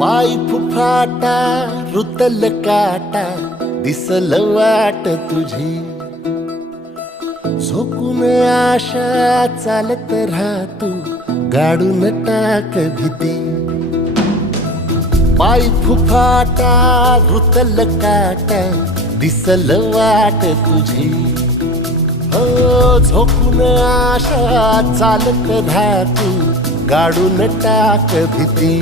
पाय फुफाटा रुतल काटा दिसल वाट तुझी, झोकून आशा चालत राहा तू, गाडून टाक भीती. पाय फुफाटा रुतल काटा दिसल वाट तुझी, हो झोकून आशा चालत राहा तू, गाडून टाक भीती.